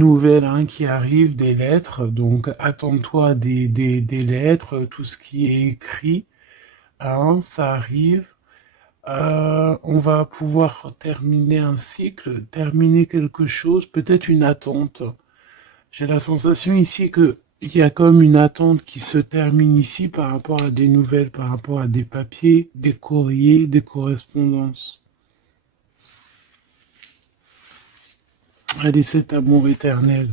nouvelles hein, qui arrivent, des lettres. Donc, attends-toi à des lettres, tout ce qui est écrit, hein, ça arrive. On va pouvoir terminer un cycle, terminer quelque chose, peut-être une attente. J'ai la sensation ici que il y a comme une attente qui se termine ici par rapport à des nouvelles, par rapport à des papiers, des courriers, des correspondances. Allez, cet amour éternel.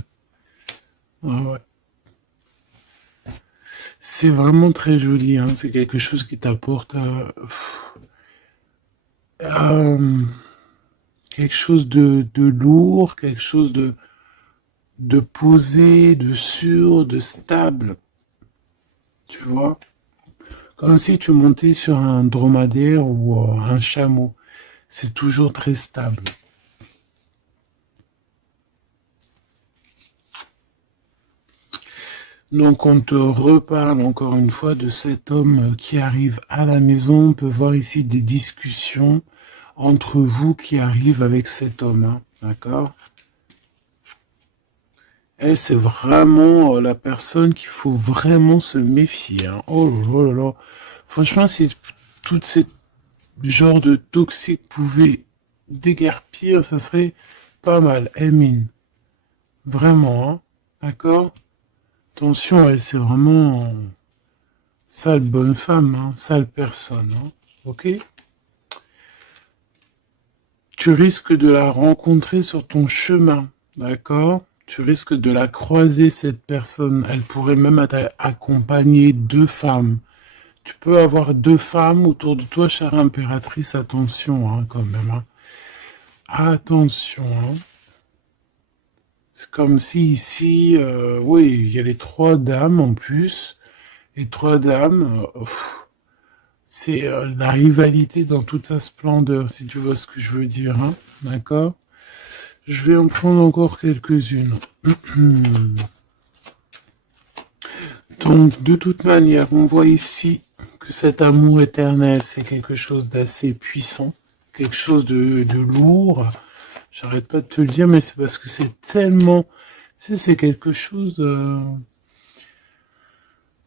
Ah ouais. C'est vraiment très joli, hein. C'est quelque chose qui t'apporte euh, quelque chose de lourd, quelque chose de posé, de sûr, de stable. Tu vois? Comme si tu montais sur un dromadaire ou un chameau. C'est toujours très stable. Donc on te reparle encore une fois de cet homme qui arrive à la maison. On peut voir ici des discussions entre vous qui arrivent avec cet homme, hein, d'accord? Elle, c'est vraiment la personne qu'il faut vraiment se méfier, hein. Oh là là là là. Franchement, si tout ce genre de toxique pouvait déguerpir, ça serait pas mal. Emine, vraiment, hein, d'accord? Attention, elle, c'est vraiment sale bonne femme, hein, sale personne, hein, ok? Tu risques de la rencontrer sur ton chemin, d'accord? Tu risques de la croiser, cette personne. Elle pourrait même accompagner deux femmes. Tu peux avoir deux femmes autour de toi, chère impératrice. Attention, hein, quand même, hein. Attention, hein. C'est comme si ici, oui, il y a les trois dames en plus. Les trois dames, c'est la rivalité dans toute sa splendeur, si tu vois ce que je veux dire, hein. D'accord? Je vais en prendre encore quelques-unes. Donc, de toute manière, on voit ici que cet amour éternel, c'est quelque chose d'assez puissant, quelque chose de lourd. J'arrête pas de te le dire, mais c'est parce que c'est tellement... Tu sais, c'est quelque chose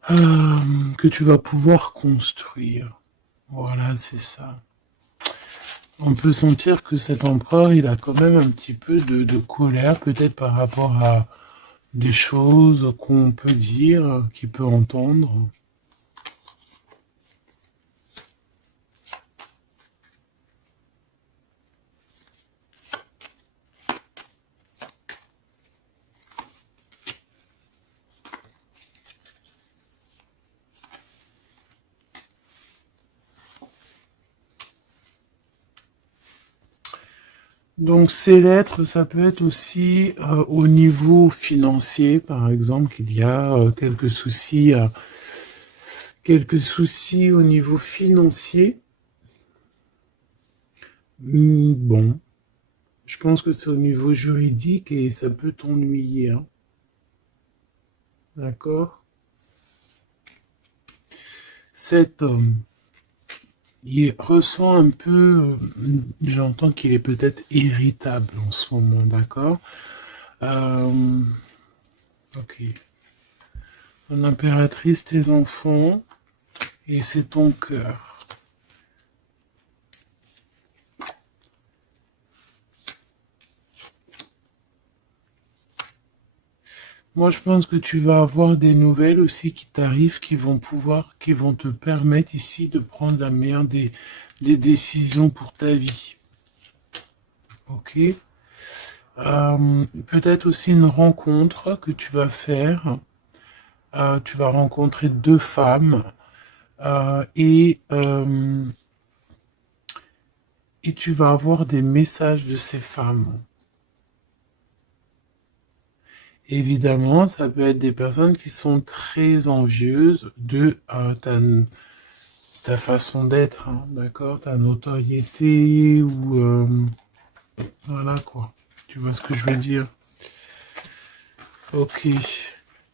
que tu vas pouvoir construire. Voilà, c'est ça. On peut sentir que cet empereur, il a quand même un petit peu de colère, peut-être par rapport à des choses qu'on peut dire, qu'il peut entendre. Donc ces lettres, ça peut être aussi au niveau financier, par exemple, qu'il y a quelques soucis au niveau financier. Bon, je pense que c'est au niveau juridique et ça peut t'ennuyer, hein. D'accord? Cet homme, il ressent un peu, j'entends qu'il est peut-être irritable en ce moment, d'accord? Euh, ok. Ton impératrice, tes enfants, et c'est ton cœur. Moi, je pense que tu vas avoir des nouvelles aussi qui t'arrivent, qui vont te permettre ici de prendre la meilleure des décisions pour ta vie. Ok? Peut-être aussi une rencontre que tu vas faire. Tu vas rencontrer deux femmes euh, et, euh, et tu vas avoir des messages de ces femmes. Évidemment, ça peut être des personnes qui sont très envieuses de ta façon d'être, hein, d'accord, ta notoriété ou voilà quoi. Tu vois ce que je veux dire? Ok.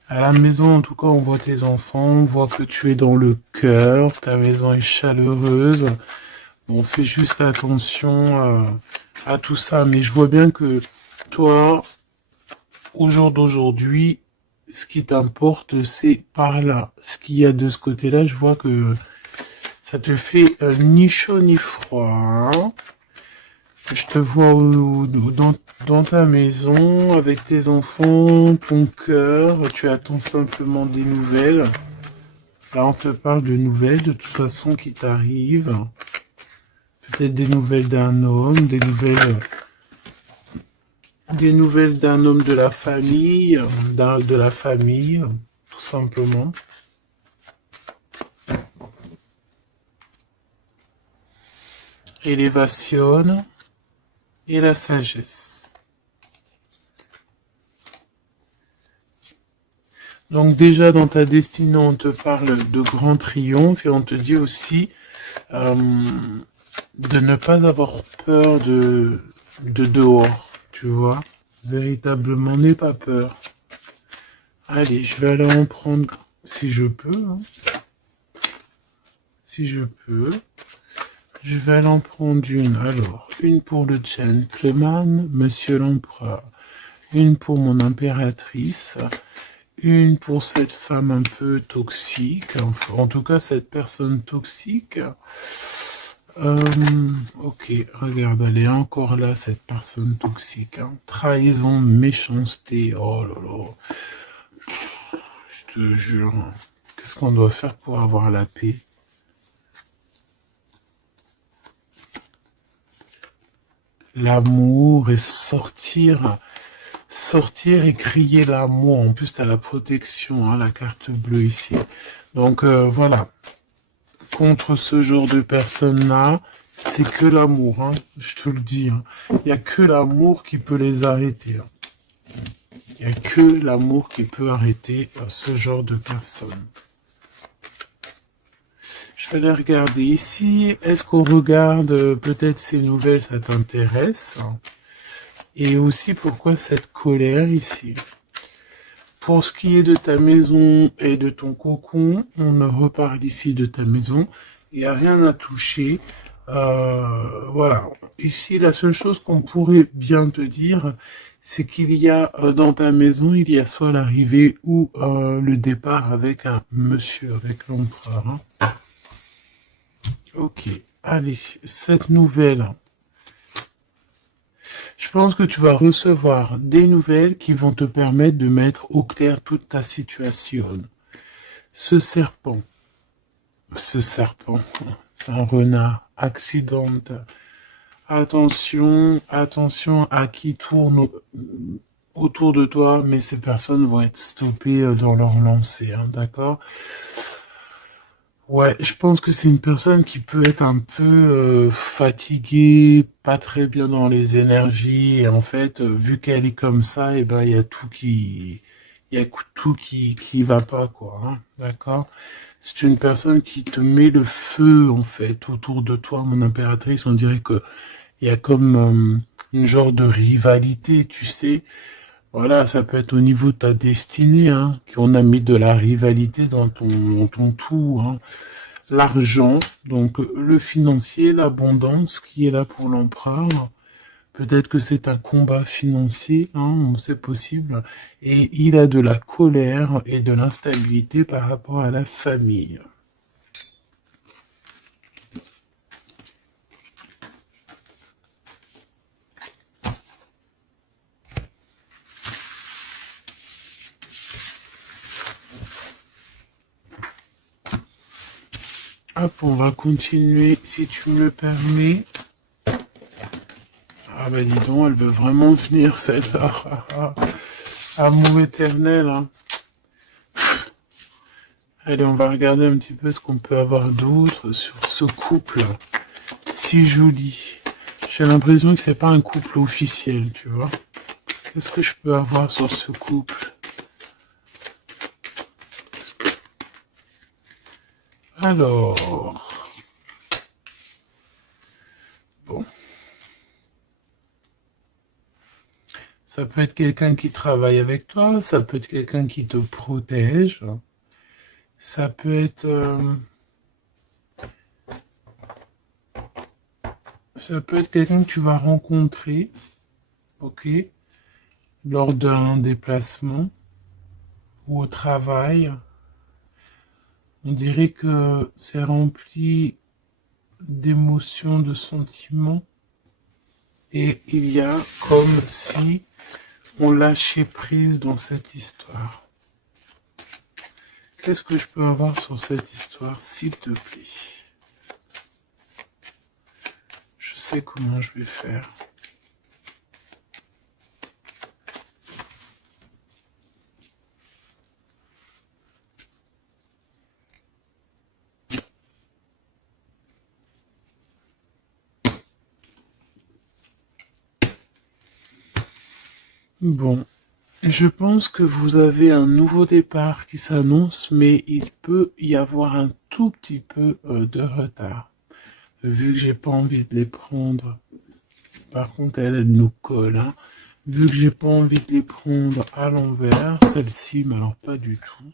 À la maison, en tout cas, on voit tes enfants, on voit que tu es dans le cœur, ta maison est chaleureuse. On fait juste attention à tout ça, mais je vois bien que toi, au jour d'aujourd'hui, ce qui t'importe, c'est par là. Ce qu'il y a de ce côté-là, je vois que ça te fait ni chaud ni froid, hein. Je te vois dans ta maison, avec tes enfants, ton cœur, tu attends simplement des nouvelles. Là, on te parle de nouvelles, de toute façon, qui t'arrivent. Peut-être des nouvelles d'un homme, des nouvelles d'un homme de la famille, de la famille, tout simplement. Élévation et la sagesse. Donc déjà dans ta destinée, on te parle de grand triomphe et on te dit aussi euh, de ne pas avoir peur de dehors, tu vois. Véritablement, n'aie pas peur. Allez, je vais aller en prendre si je peux, hein. Si je peux. Je vais aller en prendre une. Alors, une pour le gentleman, monsieur l'empereur. Une pour mon impératrice. Une pour cette femme un peu toxique. En tout cas, cette personne toxique. Ok, regarde, elle est encore là, cette personne toxique, hein. Trahison, méchanceté. Oh là là. Je te jure. Qu'est-ce qu'on doit faire pour avoir la paix? L'amour et sortir et crier l'amour. En plus, tu as la protection, hein, la carte bleue ici. Donc voilà, contre ce genre de personnes-là, c'est que l'amour, hein, je te le dis, hein. Il n'y a que l'amour qui peut les arrêter, hein. Il n'y a que l'amour qui peut arrêter ce genre de personnes. Je vais les regarder ici. Est-ce qu'on regarde peut-être ces nouvelles, ça t'intéresse? Et aussi pourquoi cette colère ici? Pour ce qui est de ta maison et de ton cocon, on reparle ici de ta maison. Il n'y a rien à toucher. Voilà. Ici, la seule chose qu'on pourrait bien te dire, c'est qu'il y a dans ta maison, il y a soit l'arrivée ou le départ avec un monsieur, avec l'empereur, hein. Ok. Allez, cette nouvelle. Je pense que tu vas recevoir des nouvelles qui vont te permettre de mettre au clair toute ta situation. Ce serpent, ce serpent, c'est un renard, accidente. Attention, attention à qui tourne autour de toi, mais ces personnes vont être stoppées dans leur lancée, hein, d'accord? Ouais, je pense que c'est une personne qui peut être un peu fatiguée, pas très bien dans les énergies, et en fait, vu qu'elle est comme ça, et ben il y a tout qui va pas, quoi, hein, d'accord? C'est une personne qui te met le feu, en fait, autour de toi, mon impératrice. On dirait que il y a comme une genre de rivalité, tu sais. Voilà, ça peut être au niveau de ta destinée, hein, qu'on a mis de la rivalité dans ton tout, hein. L'argent, donc le financier, l'abondance qui est là pour l'empereur. Peut-être que c'est un combat financier, hein, c'est possible. Et il a de la colère et de l'instabilité par rapport à la famille. Hop, on va continuer, si tu me le permets. Ah bah dis donc, elle veut vraiment venir celle-là. Amour éternel, hein. Allez, on va regarder un petit peu ce qu'on peut avoir d'autre sur ce couple si joli. J'ai l'impression que c'est pas un couple officiel, tu vois. Qu'est-ce que je peux avoir sur ce couple? Alors, bon, ça peut être quelqu'un qui travaille avec toi, ça peut être quelqu'un qui te protège, ça peut être, quelqu'un que tu vas rencontrer, ok? lors d'un déplacement ou au travail. On dirait que c'est rempli d'émotions, de sentiments. Et il y a comme si on lâchait prise dans cette histoire. Qu'est-ce que je peux avoir sur cette histoire, s'il te plaît? Je sais comment je vais faire. Bon, je pense que vous avez un nouveau départ qui s'annonce, mais il peut y avoir un tout petit peu de retard. Vu que j'ai pas envie de les prendre, par contre elle nous colle, hein. Vu que j'ai pas envie de les prendre à l'envers, celle-ci, mais alors pas du tout,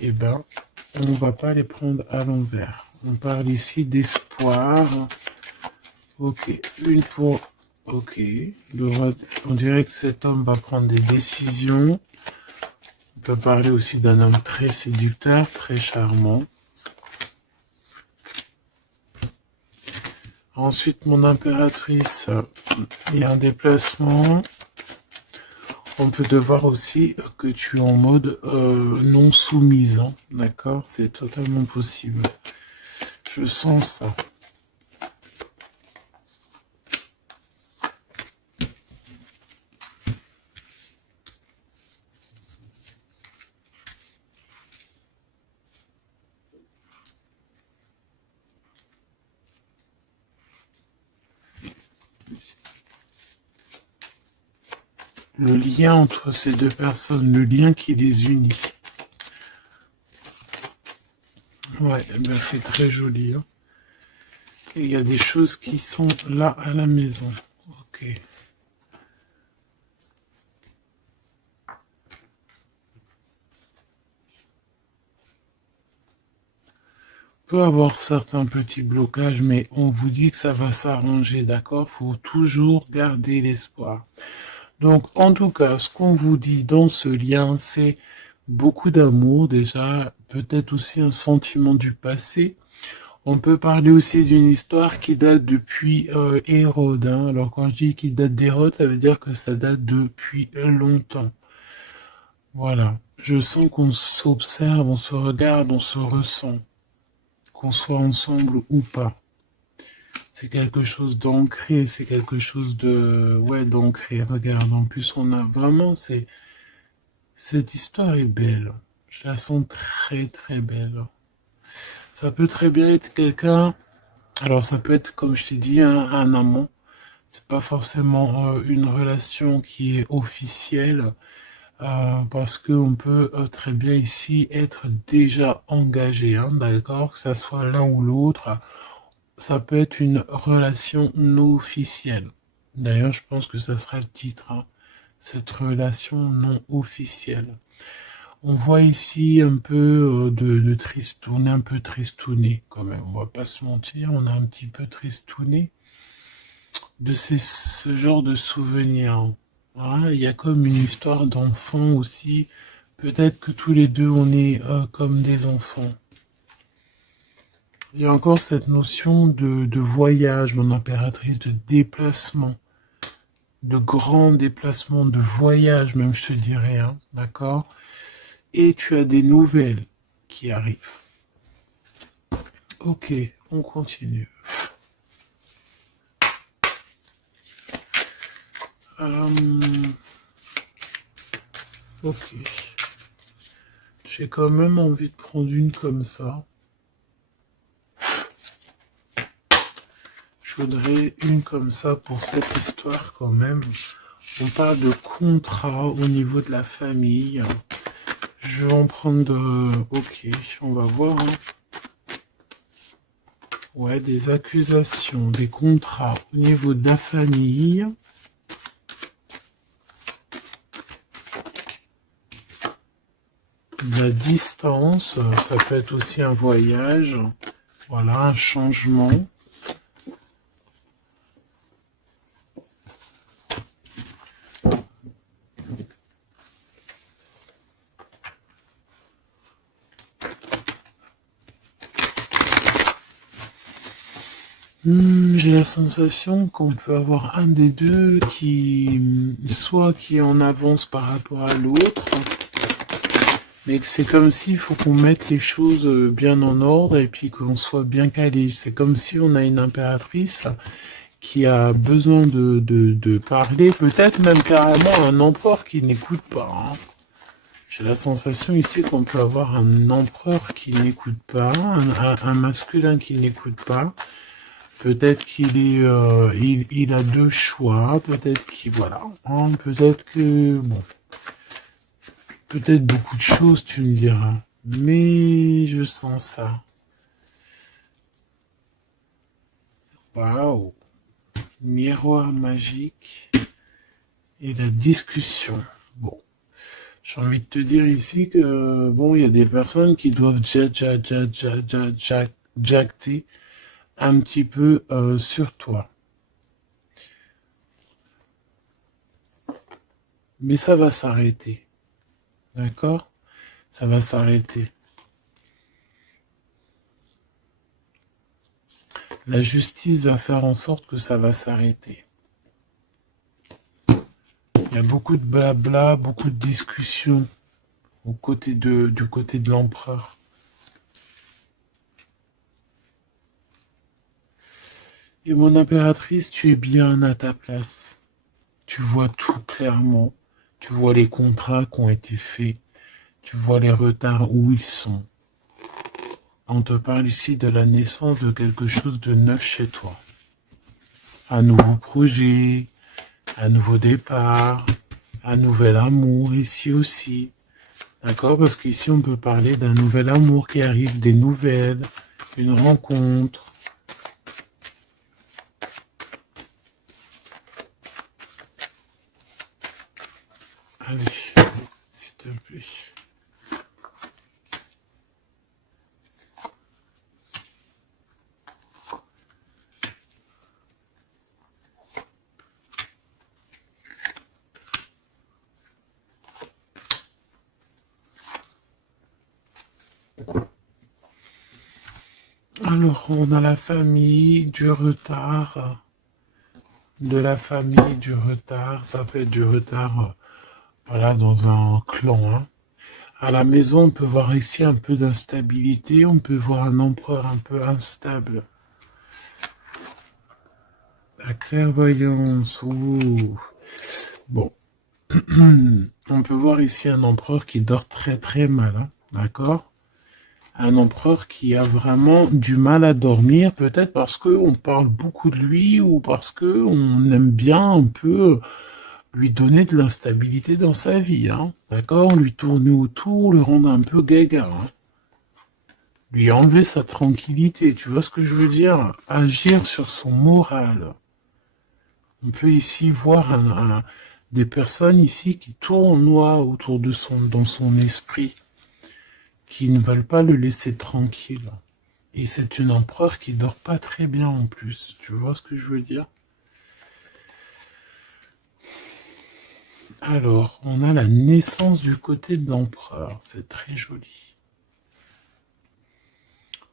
eh ben, on va pas les prendre à l'envers. On parle ici d'espoir. Ok, une pour... Ok, on dirait que cet homme va prendre des décisions. On peut parler aussi d'un homme très séducteur, très charmant. Ensuite, mon impératrice, il y a un déplacement. On peut devoir aussi que tu es en mode non soumise, hein, d'accord? C'est totalement possible. Je sens ça. Le lien entre ces deux personnes, le lien qui les unit. Ouais, ben c'est très joli, hein. Et il y a des choses qui sont là à la maison. Ok. On peut avoir certains petits blocages, mais on vous dit que ça va s'arranger, d'accord? Faut toujours garder l'espoir. Donc, en tout cas, ce qu'on vous dit dans ce lien, c'est beaucoup d'amour déjà, peut-être aussi un sentiment du passé. On peut parler aussi d'une histoire qui date depuis Hérode, hein. Alors quand je dis qu'il date d'Hérode, ça veut dire que ça date depuis longtemps. Voilà. Je sens qu'on s'observe, on se regarde, on se ressent, qu'on soit ensemble ou pas. C'est quelque chose d'ancré, c'est quelque chose de... Ouais, d'ancré. Regarde, en plus on a vraiment... Cette histoire est belle. Je la sens très très belle. Ça peut très bien être quelqu'un... Alors ça peut être, comme je t'ai dit, un amant. C'est pas forcément une relation qui est officielle, parce qu'on peut très bien ici être déjà engagé, hein, d'accord, que ça soit l'un ou l'autre. Ça peut être une relation non officielle. D'ailleurs, je pense que ça sera le titre, hein, cette relation non officielle. On voit ici un peu de triste, on est un peu tristouné quand même, on va pas se mentir, on est un petit peu tristouné de ce genre de souvenirs. Hein. Il y a comme une histoire d'enfant aussi. Peut-être que tous les deux on est comme des enfants. Il y a encore cette notion de voyage, mon impératrice, de déplacement, de grand déplacement, de voyage même, je te dirais, hein, d'accord? Et tu as des nouvelles qui arrivent. Ok, on continue. Ok. J'ai quand même envie de prendre une comme ça. Je voudrais une comme ça pour cette histoire quand même. On parle de contrat au niveau de la famille. Je vais en prendre... Ok, on va voir. Hein. Ouais, des accusations, des contrats au niveau de la famille. La distance, ça peut être aussi un voyage. Voilà, un changement. J'ai la sensation qu'on peut avoir un des deux soit qui est en avance par rapport à l'autre, mais que c'est comme s'il faut qu'on mette les choses bien en ordre et puis qu'on soit bien calé. C'est comme si on a une impératrice qui a besoin de parler, peut-être même carrément un empereur qui n'écoute pas, hein. J'ai la sensation ici qu'on peut avoir un empereur qui n'écoute pas, un masculin qui n'écoute pas. Peut-être qu'il est, il a deux choix. Peut-être qu'il voilà, hein, peut-être que bon, peut-être beaucoup de choses, tu me diras. Mais je sens ça. Waouh, miroir magique et la discussion. Bon. J'ai envie de te dire ici que, bon, il y a des personnes qui doivent jacter un petit peu sur toi. Mais ça va s'arrêter. D'accord? Ça va s'arrêter. La justice va faire en sorte que ça va s'arrêter. Il y a beaucoup de blabla, beaucoup de discussions du côté de l'empereur. Et mon impératrice, tu es bien à ta place. Tu vois tout clairement. Tu vois les contrats qui ont été faits. Tu vois les retards où ils sont. On te parle ici de la naissance de quelque chose de neuf chez toi. Un nouveau projet, un nouveau départ, un nouvel amour ici aussi. D'accord? Parce qu'ici on peut parler d'un nouvel amour qui arrive, des nouvelles, une rencontre. Allez, s'il te plaît. Alors, on a la famille, du retard, de la famille, du retard. Ça peut être du retard, voilà, dans un clan, hein. À la maison, on peut voir ici un peu d'instabilité, on peut voir un empereur un peu instable. La clairvoyance, ouh. Bon, on peut voir ici un empereur qui dort très très mal, hein, d'accord? Un empereur qui a vraiment du mal à dormir, peut-être parce qu'on parle beaucoup de lui ou parce qu'on aime bien un peu lui donner de l'instabilité dans sa vie, hein, d'accord? Lui tourner autour, le rendre un peu gaga, hein. Lui enlever sa tranquillité, tu vois ce que je veux dire? Agir sur son moral. On peut ici voir des personnes ici qui tournoient autour de dans son esprit, qui ne veulent pas le laisser tranquille. Et c'est une empereur qui dort pas très bien en plus. Tu vois ce que je veux dire? Alors, on a la naissance du côté de l'empereur. C'est très joli.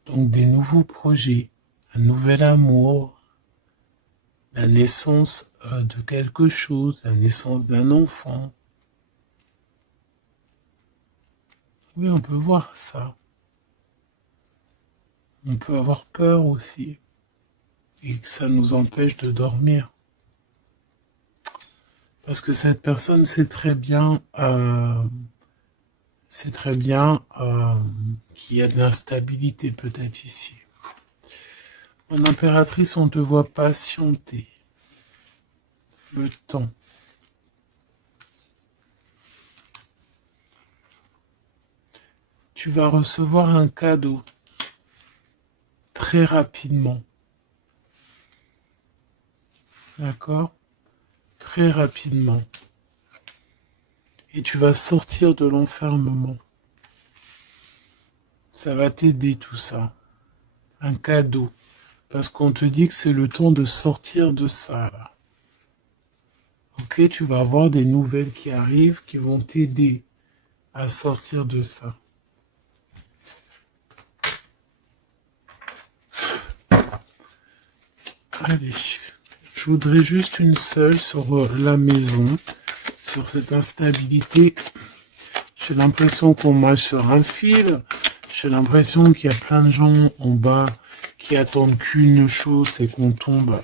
Donc des nouveaux projets, un nouvel amour, la naissance de quelque chose, la naissance d'un enfant. Oui, on peut voir ça. On peut avoir peur aussi. Et que ça nous empêche de dormir. Parce que cette personne sait très bien, qu'il y a de l'instabilité peut-être ici. Mon impératrice, on te voit patienter le temps. Tu vas recevoir un cadeau très rapidement. D'accord? Très rapidement. Et tu vas sortir de l'enfermement. Ça va t'aider tout ça. Un cadeau. Parce qu'on te dit que c'est le temps de sortir de ça, là. Ok, tu vas avoir des nouvelles qui arrivent qui vont t'aider à sortir de ça. Allez, je voudrais juste une seule sur la maison, sur cette instabilité. J'ai l'impression qu'on marche sur un fil. J'ai l'impression qu'il y a plein de gens en bas qui attendent qu'une chose, c'est qu'on tombe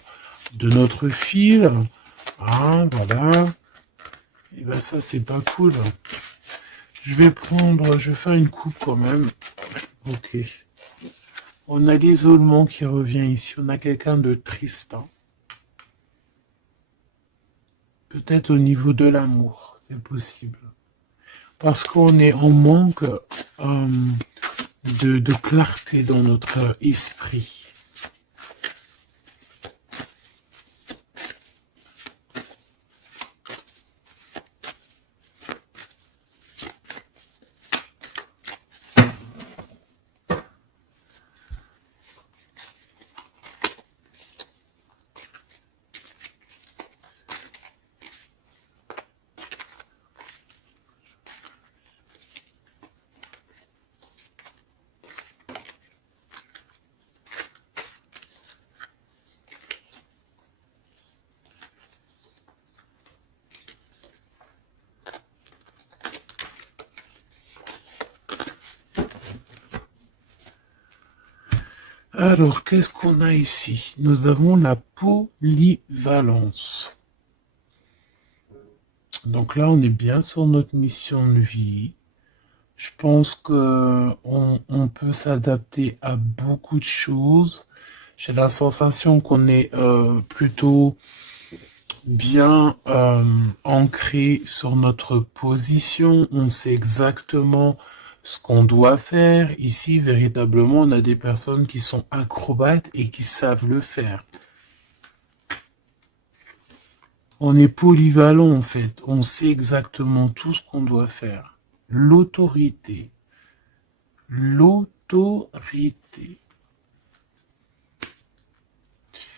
de notre fil. Ah, voilà. Et ben ça, c'est pas cool. Je vais faire une coupe quand même. Ok. On a l'isolement qui revient ici. On a quelqu'un de triste. Hein. Peut-être au niveau de l'amour, c'est possible. Parce qu'on est en manque de clarté dans notre esprit. Alors, qu'est-ce qu'on a ici? Nous avons la polyvalence. Donc là, on est bien sur notre mission de vie. Je pense que on peut s'adapter à beaucoup de choses. J'ai la sensation qu'on est plutôt bien ancré sur notre position. On sait exactement ce qu'on doit faire. Ici, véritablement, on a des personnes qui sont acrobates et qui savent le faire. On est polyvalent en fait. On sait exactement tout ce qu'on doit faire. L'autorité. L'autorité.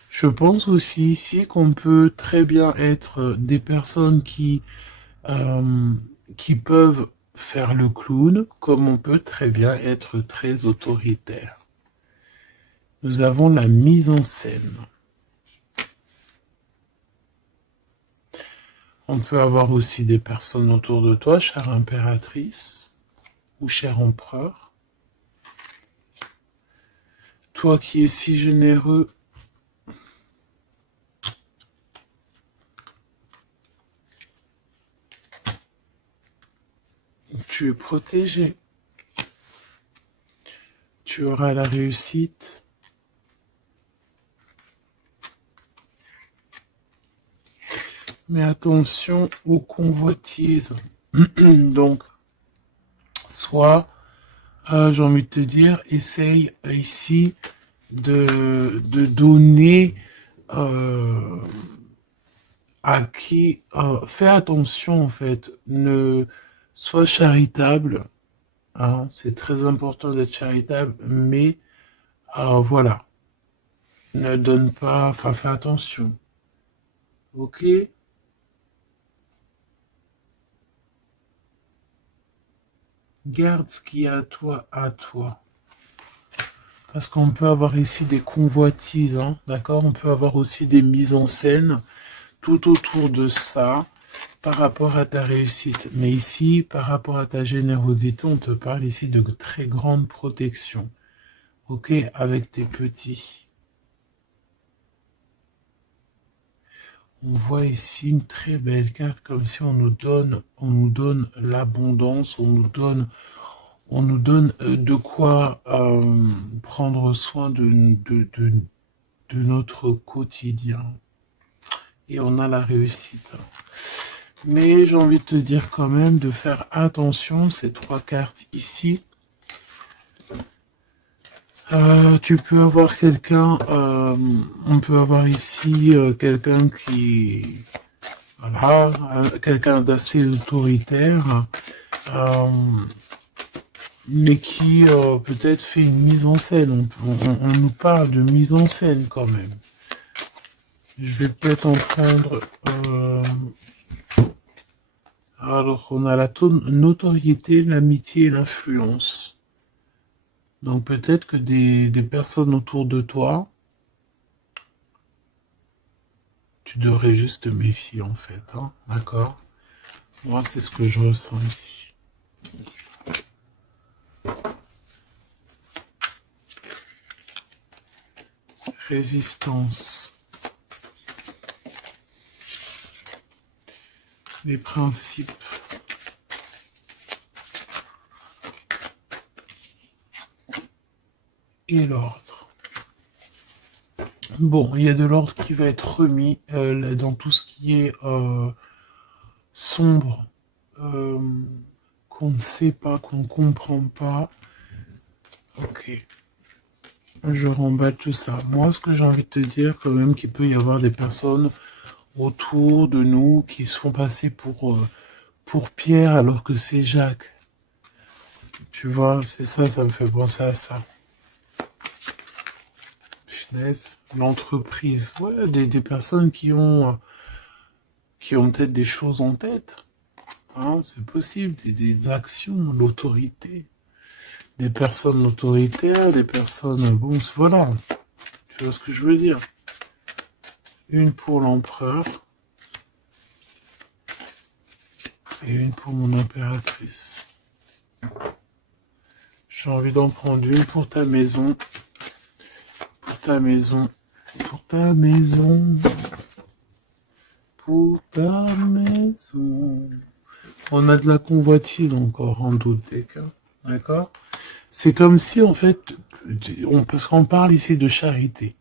Je pense aussi ici qu'on peut très bien être des personnes qui peuvent faire le clown, comme on peut très bien être très autoritaire. Nous avons la mise en scène. On peut avoir aussi des personnes autour de toi, chère impératrice ou cher empereur. Toi qui es si généreux, tu es protégé. Tu auras la réussite. Mais attention aux convoitises. Donc, soit, j'ai envie de te dire, essaye ici de donner à qui... fais attention en fait, ne sois charitable. Hein, c'est très important d'être charitable, mais voilà, ne donne pas, enfin fais attention. Ok? Garde ce qui est à toi, à toi. Parce qu'on peut avoir ici des convoitises, hein, d'accord? On peut avoir aussi des mises en scène tout autour de ça par rapport à ta réussite. Mais ici, par rapport à ta générosité, on te parle ici de très grande protection. Ok? Avec tes petits. On voit ici une très belle carte, comme si on nous donne l'abondance, on nous donne de quoi prendre soin de notre quotidien. Et on a la réussite. Mais j'ai envie de te dire quand même de faire attention, ces trois cartes ici. Tu peux avoir quelqu'un, on peut avoir ici quelqu'un qui, voilà, quelqu'un d'assez autoritaire, euh, mais qui peut-être fait une mise en scène. On nous parle de mise en scène quand même. Je vais peut-être en prendre. Alors, on a la notoriété, l'amitié et l'influence. Donc peut-être que des personnes autour de toi Tu devrais juste te méfier en fait, hein, d'accord? Moi, c'est ce que je ressens ici. Résistance. Les principes. Et l'ordre. Bon, il y a de l'ordre qui va être remis dans tout ce qui est sombre, euh, qu'on ne sait pas, qu'on ne comprend pas. Ok. Je remballe tout ça. Moi, ce que j'ai envie de te dire, quand même, qu'il peut y avoir des personnes autour de nous qui sont passées pour Pierre alors que c'est Jacques. Tu vois, c'est ça, ça me fait penser à ça. Finesse, l'entreprise. Ouais, des personnes qui ont peut-être des choses en tête. Hein, c'est possible, des actions, l'autorité. Des personnes autoritaires, des personnes... Bon, voilà. Tu vois ce que je veux dire? Une pour l'empereur. Et une pour mon impératrice. J'ai envie d'en prendre une pour ta maison. Pour ta maison. Pour ta maison. Pour ta maison. On a de la convoitise encore en doute des cas. D'accord? C'est comme si, en fait, parce qu'on parle ici de charité.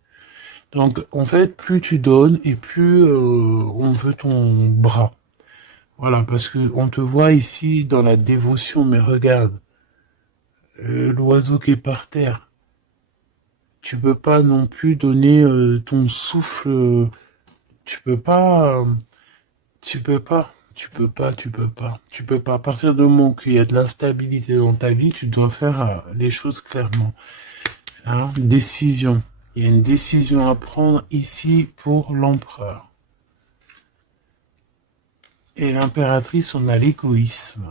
Donc, en fait, plus tu donnes et plus on veut ton bras. Voilà, parce que on te voit ici dans la dévotion, mais regarde, l'oiseau qui est par terre. Tu peux pas non plus donner ton souffle. Tu peux pas. Tu peux pas. Tu peux pas. Tu peux pas. Tu peux pas. À partir du moment qu'il y a de l'instabilité dans ta vie, tu dois faire les choses clairement. Hein, décision. Il y a une décision à prendre ici pour l'empereur. Et l'impératrice, on a l'égoïsme.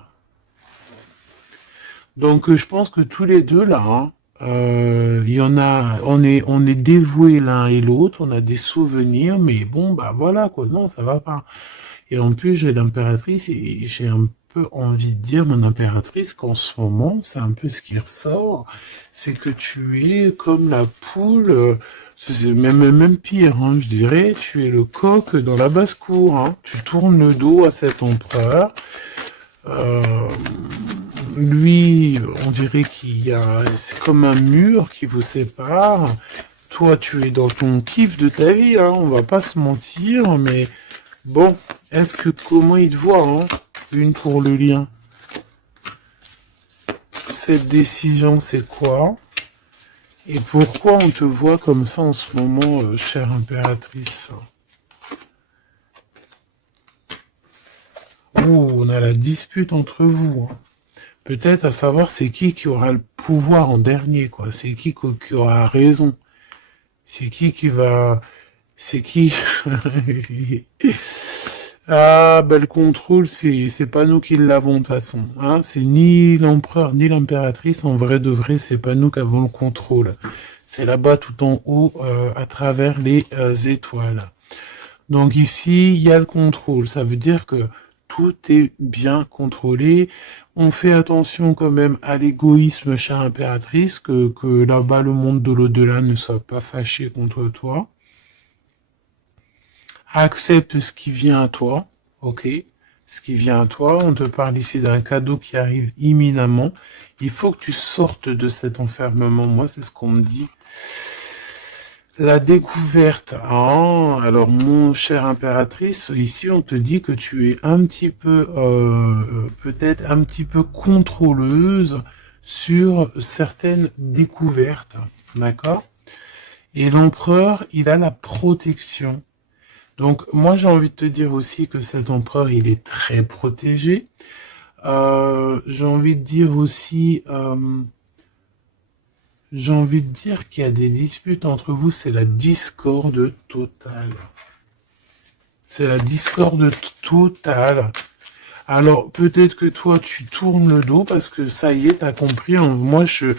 Donc je pense que tous les deux là, hein, il y en a, on est dévoués l'un et l'autre, on a des souvenirs, mais bon bah voilà quoi, non ça va pas. Et en plus j'ai l'impératrice et j'ai un peu envie de dire mon impératrice qu'en ce moment c'est un peu ce qui ressort, c'est que tu es comme la poule, c'est même pire, hein, je dirais, tu es le coq dans la basse-cour, hein, tu tournes le dos à cet empereur. Lui, on dirait qu'il y a, c'est comme un mur qui vous sépare. Toi, tu es dans ton kiff de ta vie, hein, on va pas se mentir, mais bon, est-ce que comment il te voit, hein, une pour le lien? Cette décision, c'est quoi? Et pourquoi on te voit comme ça en ce moment, chère impératrice? Oh, on a la dispute entre vous, hein. Peut-être à savoir c'est qui aura le pouvoir en dernier, quoi. C'est qui aura raison. C'est qui va... C'est qui... Ah, ben le contrôle, c'est pas nous qui l'avons de toute façon. Hein. C'est ni l'empereur ni l'impératrice. En vrai de vrai, c'est pas nous qui avons le contrôle. C'est là-bas tout en haut, à travers les étoiles. Donc ici, il y a le contrôle. Ça veut dire que tout est bien contrôlé. On fait attention quand même à l'égoïsme, chère impératrice, que là-bas, le monde de l'au-delà ne soit pas fâché contre toi. Accepte ce qui vient à toi, ok? Ce qui vient à toi, on te parle ici d'un cadeau qui arrive imminemment. Il faut que tu sortes de cet enfermement. Moi, c'est ce qu'on me dit. La découverte. Ah, alors, mon cher impératrice, ici, on te dit que tu es un petit peu, peut-être un petit peu contrôleuse sur certaines découvertes. D'accord? Et l'empereur, il a la protection. Donc, moi, j'ai envie de te dire aussi que cet empereur, il est très protégé. J'ai envie de dire aussi... J'ai envie de dire qu'il y a des disputes entre vous, c'est la discorde totale. C'est la discorde totale. Alors, peut-être que toi, tu tournes le dos parce que ça y est, t'as compris. Moi, je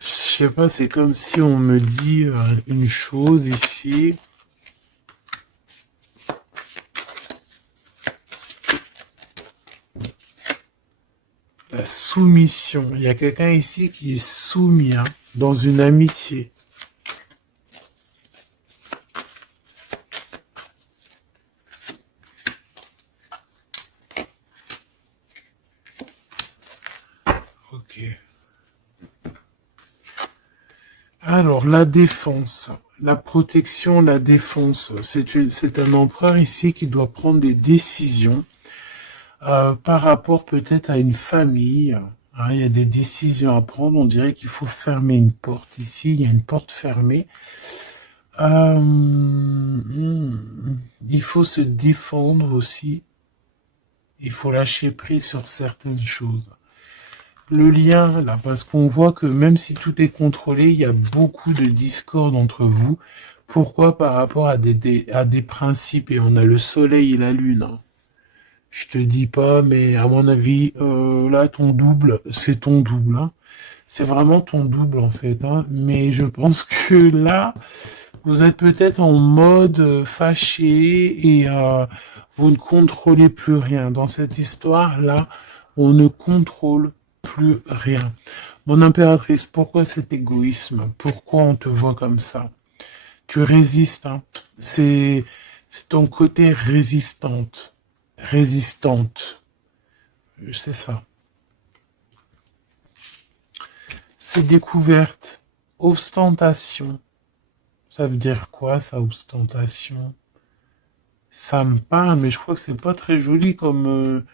sais pas, c'est comme si on me dit une chose ici. La soumission. Il y a quelqu'un ici qui est soumis, hein, dans une amitié. Ok. Alors, la défense. La protection, la défense. C'est un empereur ici qui doit prendre des décisions par rapport peut-être à une famille. Hein, il y a des décisions à prendre. On dirait qu'il faut fermer une porte ici. Il y a une porte fermée. Il faut se défendre aussi. Il faut lâcher prise sur certaines choses. Le lien, là, parce qu'on voit que même si tout est contrôlé, il y a beaucoup de discorde entre vous. Pourquoi? Par rapport à des principes. Et on a le soleil et la lune. Hein. Je te dis pas, mais à mon avis, là, ton double, c'est ton double. Hein. C'est vraiment ton double, en fait. Hein. Mais je pense que là, vous êtes peut-être en mode fâché et vous ne contrôlez plus rien. Dans cette histoire-là, on ne contrôle plus rien. Mon impératrice, pourquoi cet égoïsme? Pourquoi on te voit comme ça? Tu résistes, hein. C'est ton côté résistante. Résistante. C'est ça. C'est découverte. Ostentation. Ça veut dire quoi, ça, ostentation? Ça me parle, mais je crois que c'est pas très joli comme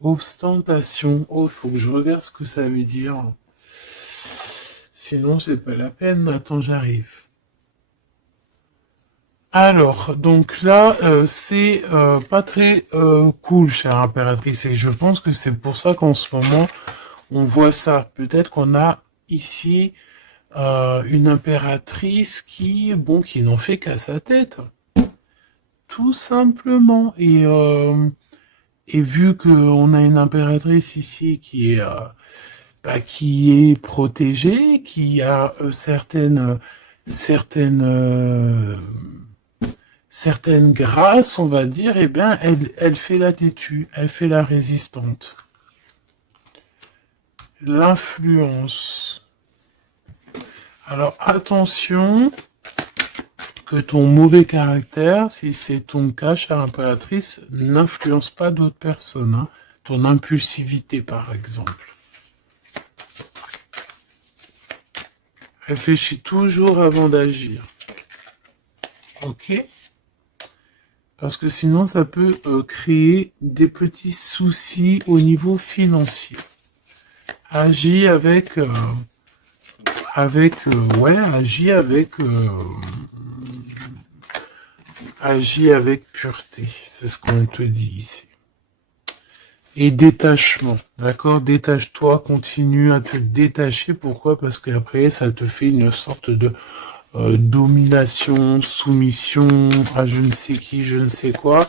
ostentation. Oh, il faut que je regarde ce que ça veut dire. Sinon, c'est pas la peine. Attends, j'arrive. Alors, donc là, c'est pas très cool, chère impératrice, et je pense que c'est pour ça qu'en ce moment, on voit ça. Peut-être qu'on a ici une impératrice qui, bon, qui n'en fait qu'à sa tête, tout simplement. Et vu qu'on a une impératrice ici qui est protégée, qui a certaines grâces, on va dire, eh bien, elle fait la têtue, elle fait la résistante. L'influence. Alors, attention que ton mauvais caractère, si c'est ton cas, chère impératrice, n'influence pas d'autres personnes. Hein. Ton impulsivité, par exemple. Réfléchis toujours avant d'agir. Ok? Parce que sinon, ça peut créer des petits soucis au niveau financier. Agis agis avec pureté. C'est ce qu'on te dit ici. Et détachement, d'accord? Détache-toi, continue à te détacher. Pourquoi? Parce qu'après, ça te fait une sorte de domination, soumission à je ne sais qui, je ne sais quoi.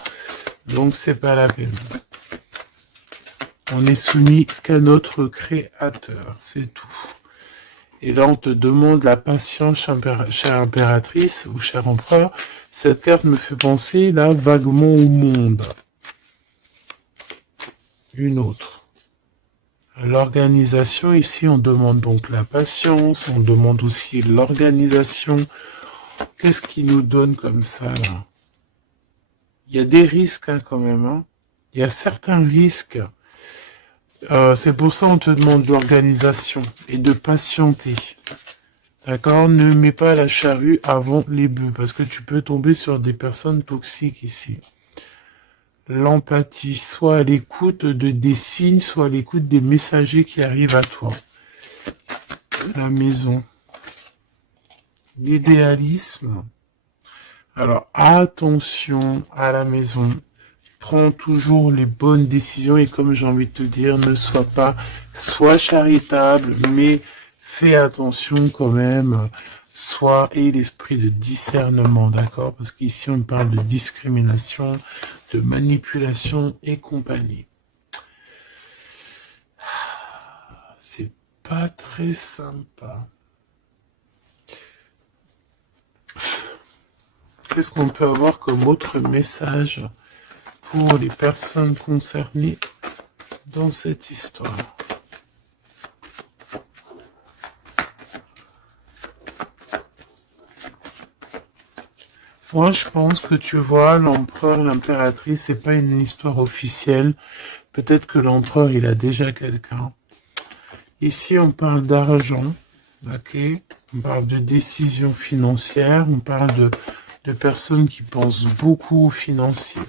Donc, c'est pas la peine. On est soumis qu'à notre créateur, c'est tout. Et là, on te demande la patience, chère impératrice ou cher empereur. Cette carte me fait penser, là, vaguement au monde. Une autre. L'organisation, ici, on demande donc la patience, on demande aussi l'organisation. Qu'est-ce qui nous donne comme ça, là? Il y a des risques, hein, quand même. Hein. Il y a certains risques. C'est pour ça qu'on te demande l'organisation et de patienter. D'accord? Ne mets pas la charrue avant les bœufs, parce que tu peux tomber sur des personnes toxiques ici. L'empathie, soit à l'écoute des signes, soit à l'écoute des messagers qui arrivent à toi. La maison. L'idéalisme. Alors, attention à la maison. Prends toujours les bonnes décisions et comme j'ai envie de te dire, ne sois charitable, mais fais attention quand même. Aie l'esprit de discernement, d'accord? Parce qu'ici, on parle de discrimination, de manipulation et compagnie. C'est pas très sympa. Qu'est-ce qu'on peut avoir comme autre message pour les personnes concernées dans cette histoire? Moi, je pense que tu vois, l'empereur, l'impératrice, c'est pas une histoire officielle. Peut-être que l'empereur, il a déjà quelqu'un. Ici, on parle d'argent, ok? On parle de décisions financières, on parle de personnes qui pensent beaucoup aux financiers.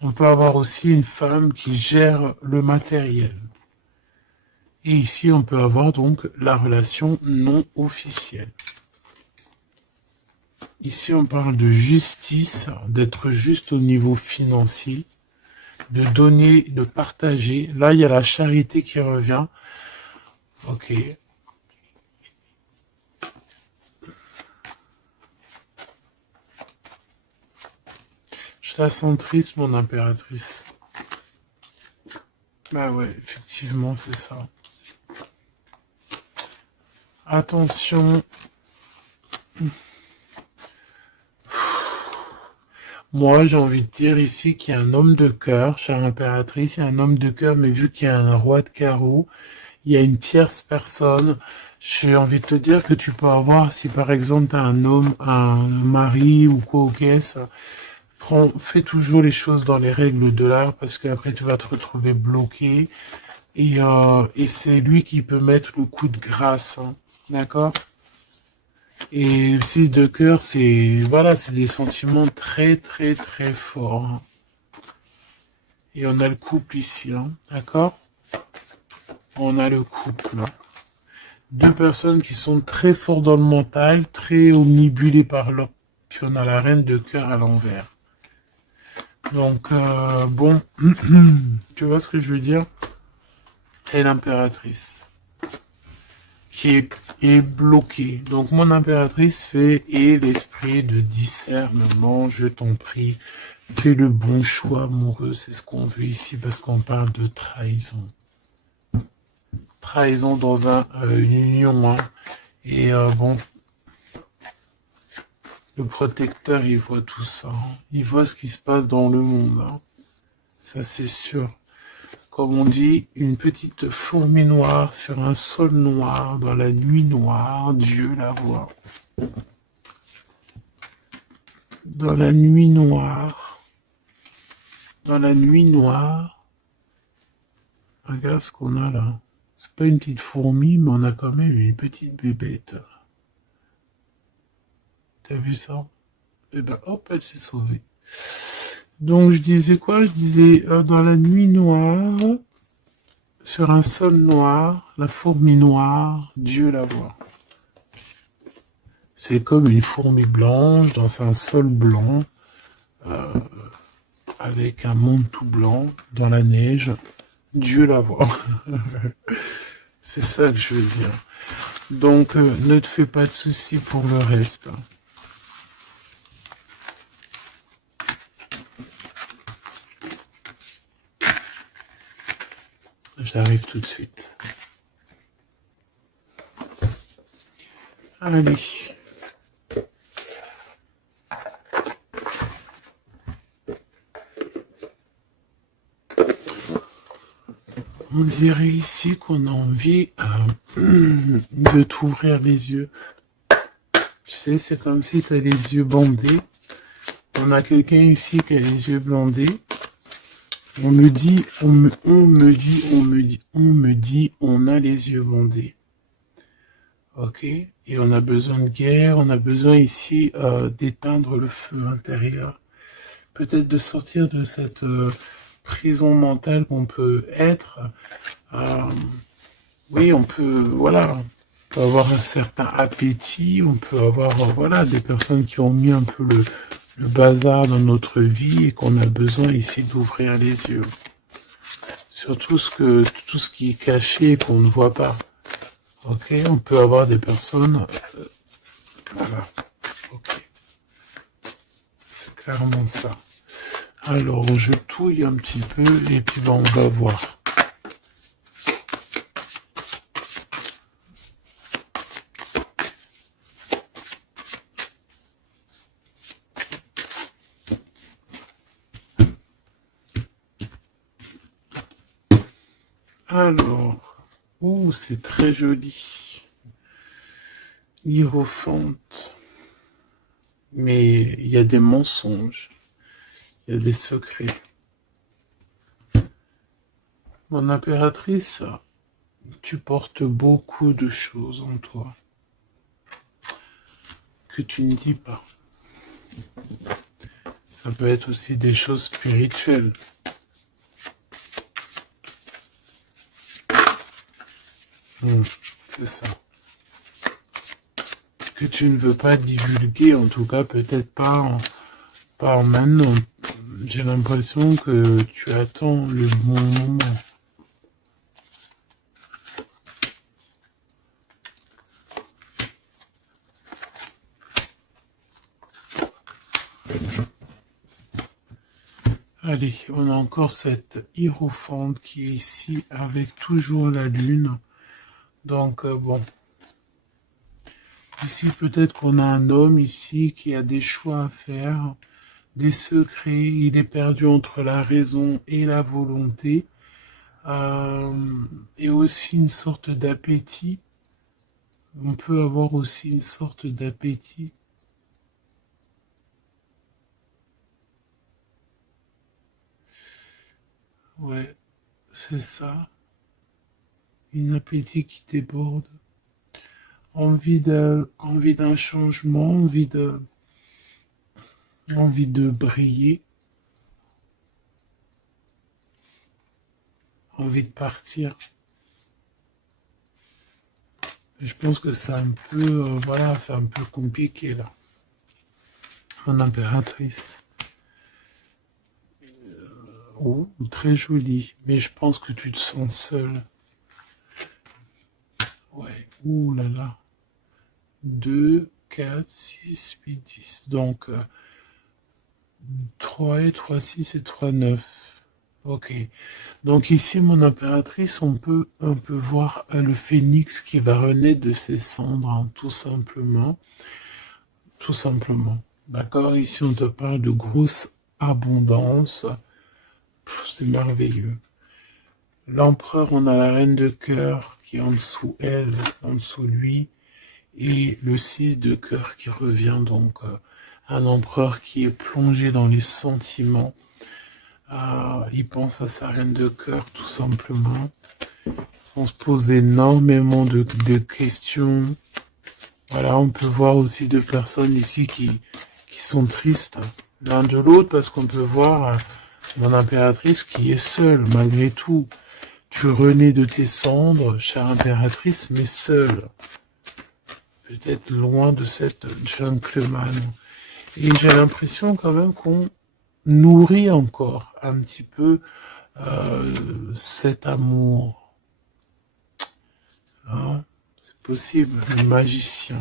On peut avoir aussi une femme qui gère le matériel. Et ici, on peut avoir donc la relation non officielle. Ici, on parle de justice, d'être juste au niveau financier, de donner, de partager. Là, il y a la charité qui revient. Ok. Je la sens triste, mon impératrice. Bah ouais, effectivement, c'est ça. Attention. Moi, j'ai envie de dire ici qu'il y a un homme de cœur, chère impératrice, il y a un homme de cœur, mais vu qu'il y a un roi de carreau, il y a une tierce personne. J'ai envie de te dire que tu peux avoir, si par exemple tu as un homme, un mari ou quoi, ok, ça, fais toujours les choses dans les règles de l'art parce qu'après tu vas te retrouver bloqué et c'est lui qui peut mettre le coup de grâce, hein. D'accord? Et le 6 de cœur, c'est voilà, c'est des sentiments très très très forts, hein. Et on a le couple ici, hein. D'accord? On a le couple, hein. Deux personnes qui sont très fortes dans le mental, très omnibulées par l'autre. Puis on a la reine de cœur à l'envers. Donc, bon, tu vois ce que je veux dire? Et l'impératrice, est bloquée. Donc, mon impératrice fait, et l'esprit de discernement, je t'en prie, fais le bon choix amoureux, c'est ce qu'on veut ici, parce qu'on parle de trahison. Trahison dans une union, hein. Et bon, le protecteur, il voit tout ça, hein. Il voit ce qui se passe dans le monde, hein. Ça, c'est sûr. Comme on dit, une petite fourmi noire sur un sol noir, dans la nuit noire, Dieu la voit. Dans la nuit noire, dans la nuit noire, regarde ce qu'on a là. C'est pas une petite fourmi, mais on a quand même une petite bébête. T'as vu ça? Et ben hop, elle s'est sauvée. Donc je disais quoi? Je disais dans la nuit noire, sur un sol noir, la fourmi noire, Dieu la voit. C'est comme une fourmi blanche dans un sol blanc, avec un monde tout blanc, dans la neige, Dieu la voit. C'est ça que je veux dire. Donc ne te fais pas de soucis pour le reste. J'arrive tout de suite. Allez. On dirait ici qu'on a envie de t'ouvrir les yeux. Tu sais, c'est comme si tu as les yeux bandés. On a quelqu'un ici qui a les yeux bandés. On me dit, on me dit, on a les yeux bandés. Ok? Et on a besoin de guerre, on a besoin ici d'éteindre le feu intérieur. Peut-être de sortir de cette prison mentale qu'on peut être. Oui, on peut, voilà, on peut avoir un certain appétit, on peut avoir, voilà, des personnes qui ont mis un peu le bazar dans notre vie et qu'on a besoin ici d'ouvrir les yeux. Sur tout ce qui est caché et qu'on ne voit pas. Ok, on peut avoir des personnes, voilà, ok, c'est clairement ça. Alors, je touille un petit peu et puis ben, on va voir. Alors, oh, c'est très joli. Hiérophante. Mais il y a des mensonges, il y a des secrets. Mon impératrice, tu portes beaucoup de choses en toi que tu ne dis pas. Ça peut être aussi des choses spirituelles. C'est ça. Que tu ne veux pas divulguer, en tout cas peut-être pas maintenant. J'ai l'impression que tu attends le bon moment. Allez, on a encore cette hiérophante qui est ici avec toujours la lune. Donc bon, ici peut-être qu'on a un homme ici qui a des choix à faire, des secrets, il est perdu entre la raison et la volonté, et aussi une sorte d'appétit. On peut avoir aussi une sorte d'appétit. Ouais, c'est ça. Une appétit qui déborde. Envie d'un changement, envie de briller, envie de partir. Je pense que c'est un peu, voilà, c'est un peu compliqué là. Mon impératrice. Oh, très jolie. Mais je pense que tu te sens seule. Ouais. Ouh là là. 2, 4, 6, 8, 10. Donc, 3 et 3, 6 et 3, 9. Ok. Donc ici, mon impératrice, on peut voir le phénix qui va renaître de ses cendres, hein, tout simplement. Tout simplement. D'accord? Ici, on te parle de grosse abondance. C'est merveilleux. L'empereur, on a la reine de cœur qui est en dessous elle, en dessous lui, et le 6 de cœur qui revient, donc un empereur qui est plongé dans les sentiments. Il pense à sa reine de cœur, tout simplement. On se pose énormément de questions. Voilà, on peut voir aussi deux personnes ici qui sont tristes l'un de l'autre, parce qu'on peut voir mon impératrice qui est seule, malgré tout. Tu renais de tes cendres, chère impératrice, mais seule. Peut-être loin de cette gentleman. Et j'ai l'impression quand même qu'on nourrit encore un petit peu cet amour. Hein, c'est possible, le magicien.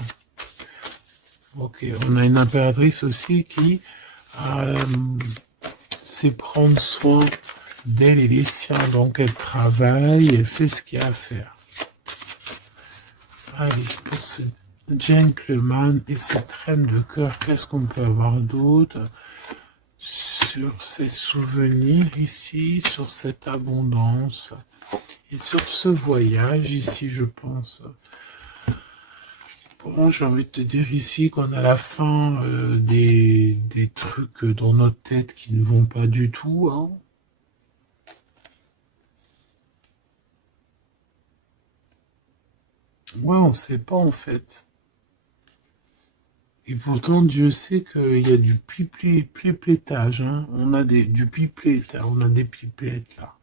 Ok, on a une impératrice aussi qui sait prendre soin d'elle et des siens. Donc elle travaille, elle fait ce qu'il y a à faire. Allez, pour ce gentleman et cette reine de cœur, qu'est-ce qu'on peut avoir d'autre sur ces souvenirs ici, sur cette abondance et sur ce voyage ici, je pense. Bon, j'ai envie de te dire ici qu'on a la fin des trucs dans notre tête qui ne vont pas du tout, hein. Ouais, on sait pas en fait. Et pourtant, Dieu sait qu'il y a du pipettage, hein. On a du pipette, on a des pipettes là.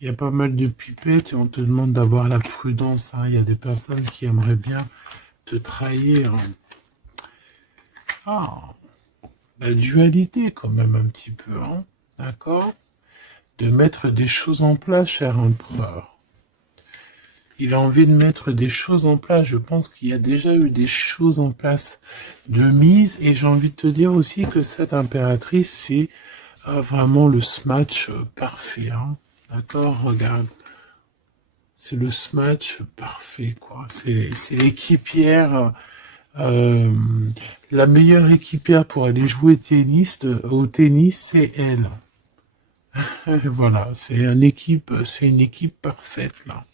Il y a pas mal de pipettes et on te demande d'avoir la prudence, hein. Il y a des personnes qui aimeraient bien te trahir. Ah, la dualité quand même un petit peu, hein. D'accord? De mettre des choses en place, cher empereur. Il a envie de mettre des choses en place. Je pense qu'il y a déjà eu des choses en place de mise. Et j'ai envie de te dire aussi que cette impératrice, c'est vraiment le smash parfait, hein. D'accord? Regarde. C'est le smash parfait, quoi. C'est l'équipière, la meilleure équipière pour aller jouer au tennis, c'est elle. Voilà, c'est une équipe parfaite là.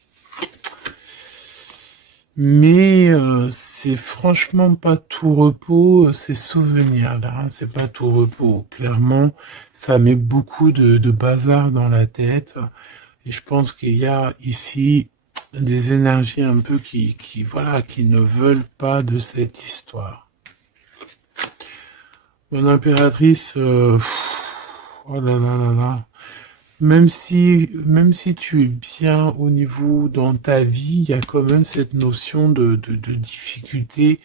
Mais c'est franchement pas tout repos, ces souvenirs-là, hein, c'est pas tout repos. Clairement, ça met beaucoup de bazar dans la tête. Et je pense qu'il y a ici des énergies un peu voilà, qui ne veulent pas de cette histoire. Mon impératrice, oh là là là là. Même si tu es bien au niveau dans ta vie, il y a quand même cette notion de difficulté,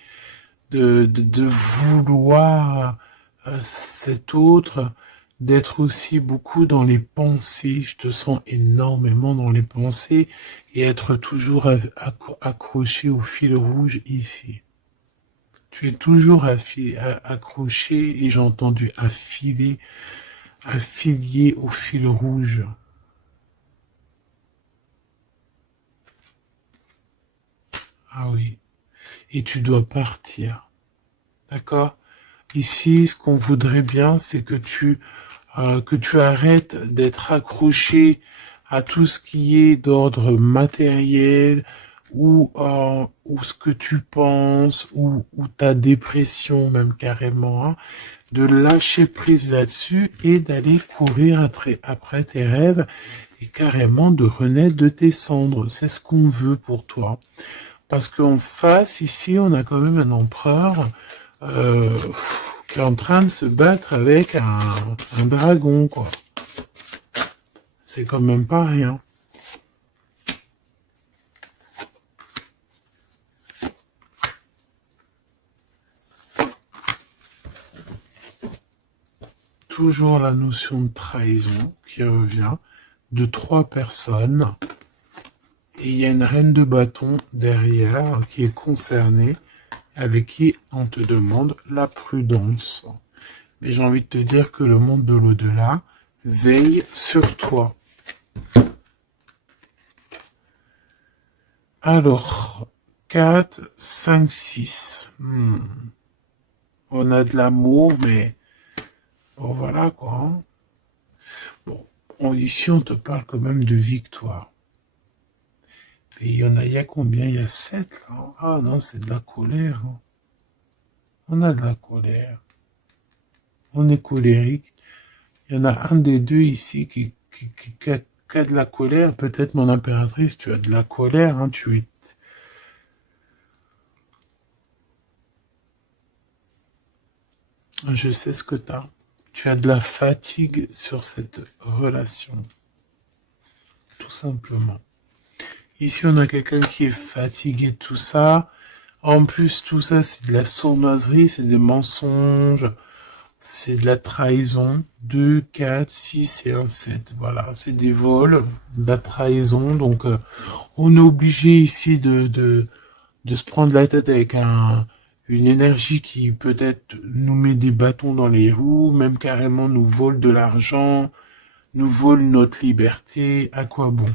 de vouloir cet autre, d'être aussi beaucoup dans les pensées. Je te sens énormément dans les pensées et être toujours accroché au fil rouge ici. Tu es toujours accroché et j'ai entendu affilié au fil rouge. Ah oui. Et tu dois partir. D'accord? Ici, ce qu'on voudrait bien, c'est que tu arrêtes d'être accroché à tout ce qui est d'ordre matériel ou ce que tu penses ou ta dépression même carrément, hein, de lâcher prise là-dessus et d'aller courir après tes rêves et carrément de renaître de tes cendres. C'est ce qu'on veut pour toi. Parce qu'en face, ici, on a quand même un empereur euh, qui est en train de se battre avec un dragon, quoi. C'est quand même pas rien. Toujours la notion de trahison qui revient de 3 personnes. Et il y a une reine de bâton derrière qui est concernée, avec qui on te demande la prudence. Mais j'ai envie de te dire que le monde de l'au-delà veille sur toi. Alors, 4, 5, 6. On a de l'amour, mais bon, voilà quoi. Hein. Bon, ici, on te parle quand même de victoire. Et il y a combien? Il y a 7 là. Ah non, c'est de la colère. Hein. On a de la colère. On est colérique. Il y en a un des deux ici qui a de la colère. Peut-être mon impératrice, tu as de la colère. Hein, Je sais ce que tu as. Tu as de la fatigue sur cette relation. Tout simplement. Ici, on a quelqu'un qui est fatigué de tout ça. En plus, tout ça, c'est de la sournoiserie, c'est des mensonges, c'est de la trahison. 2, 4, 6 et un 7. Voilà, c'est des vols, de la trahison. Donc, on est obligé ici de se prendre la tête avec une énergie qui peut-être nous met des bâtons dans les roues, même carrément nous vole de l'argent, nous vole notre liberté. À quoi bon?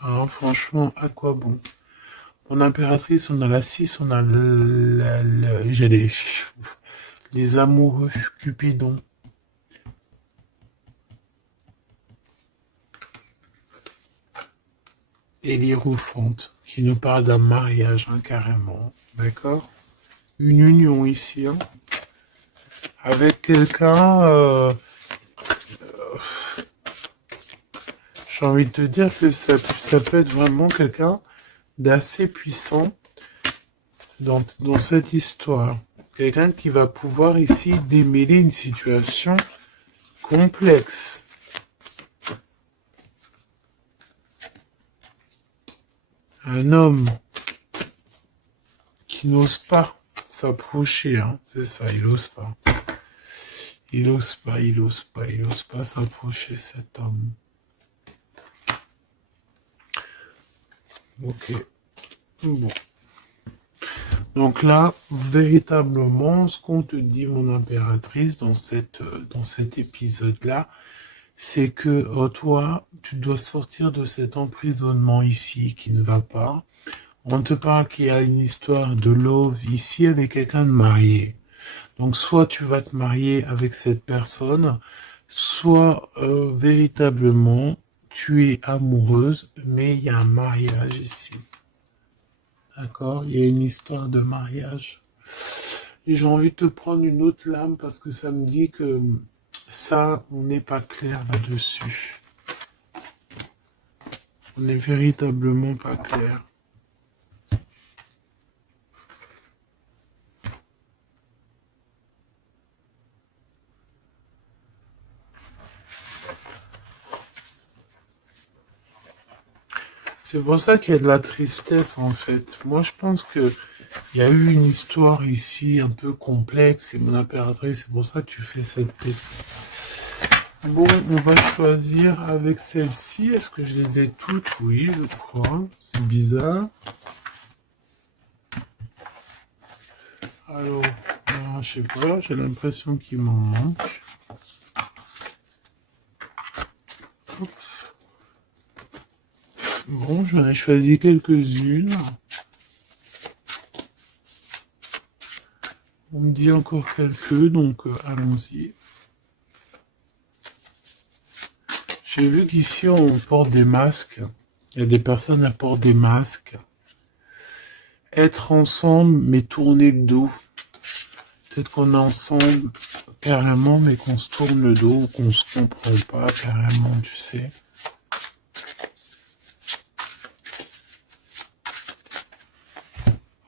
Hein, franchement, à quoi bon? Mon impératrice, on a la 6, on a j'ai les amoureux, Cupidon. Et l'Hiérophante, qui nous parle d'un mariage, hein, carrément. D'accord? Une union ici, hein, avec quelqu'un, j'ai envie de te dire que ça peut être vraiment quelqu'un d'assez puissant dans cette histoire. Quelqu'un qui va pouvoir ici démêler une situation complexe. Un homme qui n'ose pas s'approcher, hein, c'est ça, il n'ose pas. Il n'ose pas, il n'ose pas, il n'ose pas s'approcher, cet homme. Ok. Bon. Donc là, véritablement, ce qu'on te dit, mon impératrice, dans cet épisode-là, c'est que toi, tu dois sortir de cet emprisonnement ici qui ne va pas. On te parle qu'il y a une histoire de love ici avec quelqu'un de marié. Donc soit tu vas te marier avec cette personne, soit véritablement tu es amoureuse, mais il y a un mariage ici. D'accord? Il y a une histoire de mariage. Et j'ai envie de te prendre une autre lame parce que ça me dit que ça, on n'est pas clair là-dessus. On n'est véritablement pas clair. C'est pour ça qu'il y a de la tristesse en fait. Moi je pense que il y a eu une histoire ici un peu complexe et mon impératrice, c'est pour ça que tu fais cette tête. Bon, on va choisir avec celle-ci. Est-ce que je les ai toutes? Oui, je crois. C'est bizarre. Alors, je sais pas, j'ai l'impression qu'il m'en manque. Hop. Bon, j'en ai choisi quelques-unes. On me dit encore quelques, donc allons-y. J'ai vu qu'ici on porte des masques. Il y a des personnes qui portent des masques. Être ensemble mais tourner le dos. Peut-être qu'on est ensemble carrément mais qu'on se tourne le dos ou qu'on se comprend pas carrément, tu sais.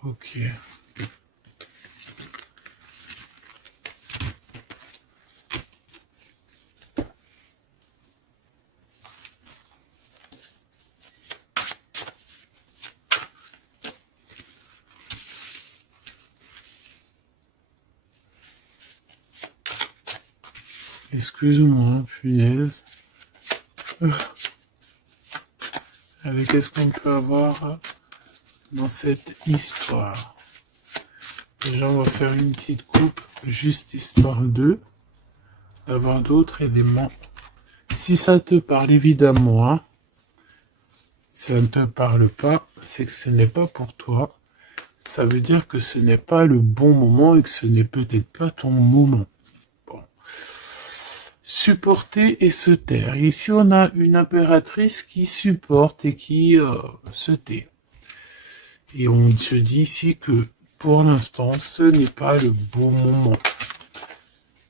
Ok. Excuse-moi, punaise. Allez, qu'est-ce qu'on peut avoir dans cette histoire? Déjà, on va faire une petite coupe, juste histoire d'avoir d'autres éléments. Si ça te parle, évidemment, hein, si ça ne te parle pas, c'est que ce n'est pas pour toi. Ça veut dire que ce n'est pas le bon moment et que ce n'est peut-être pas ton moment. Bon. Supporter et se taire. Ici, on a une impératrice qui supporte et qui se tait. Et on se dit ici que pour l'instant, ce n'est pas le bon moment.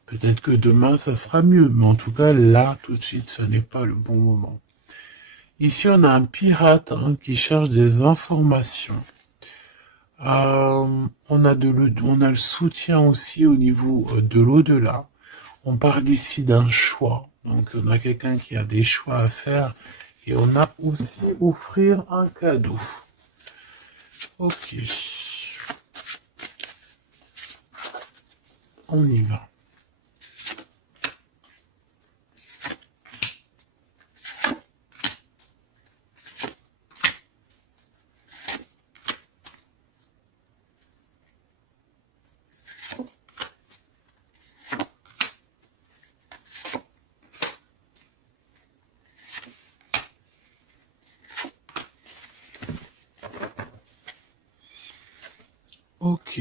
Peut-être que demain, ça sera mieux, mais en tout cas, là, tout de suite, ce n'est pas le bon moment. Ici, on a un pirate qui cherche des informations. On a le soutien aussi au niveau de l'au-delà. On parle ici d'un choix. Donc, on a quelqu'un qui a des choix à faire. Et on a aussi offrir un cadeau. Ok. On y va. Ok.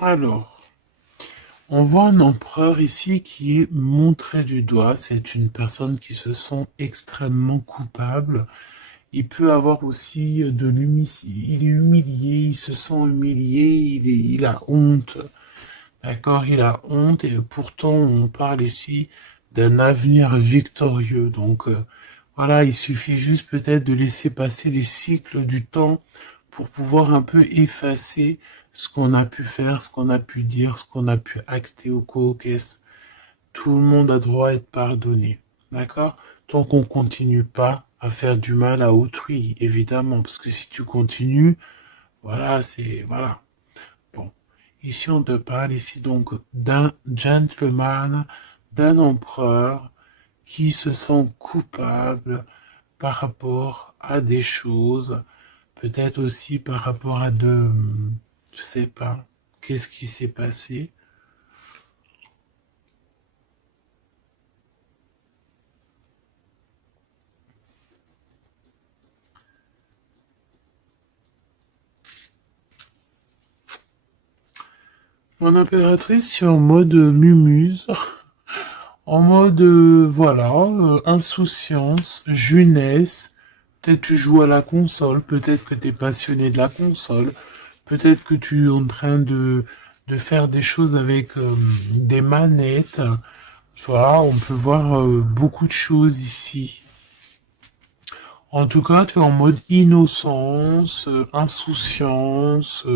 Alors, on voit un empereur ici qui est montré du doigt. C'est une personne qui se sent extrêmement coupable. Il peut avoir aussi de l'humilité. Il est humilié, il se sent humilié, il a honte. D'accord, il a honte et pourtant on parle ici d'un avenir victorieux. Donc voilà, il suffit juste peut-être de laisser passer les cycles du temps pour pouvoir un peu effacer ce qu'on a pu faire, ce qu'on a pu dire, ce qu'on a pu acter au co-caisse. Tout le monde a droit à être pardonné. D'accord? Tant qu'on continue pas à faire du mal à autrui, évidemment. Parce que si tu continues, voilà, c'est, voilà. Bon. Ici, on te parle ici donc d'un gentleman, d'un empereur qui se sent coupable par rapport à des choses, peut-être aussi par rapport à je sais pas, qu'est-ce qui s'est passé. Mon impératrice, c'est en mode mumuse, en mode, voilà, insouciance, jeunesse. Peut-être tu joues à la console, peut-être que tu es passionné de la console, peut-être que tu es en train de faire des choses avec des manettes. Voilà, on peut voir beaucoup de choses ici. En tout cas, tu es en mode innocence, insouciance,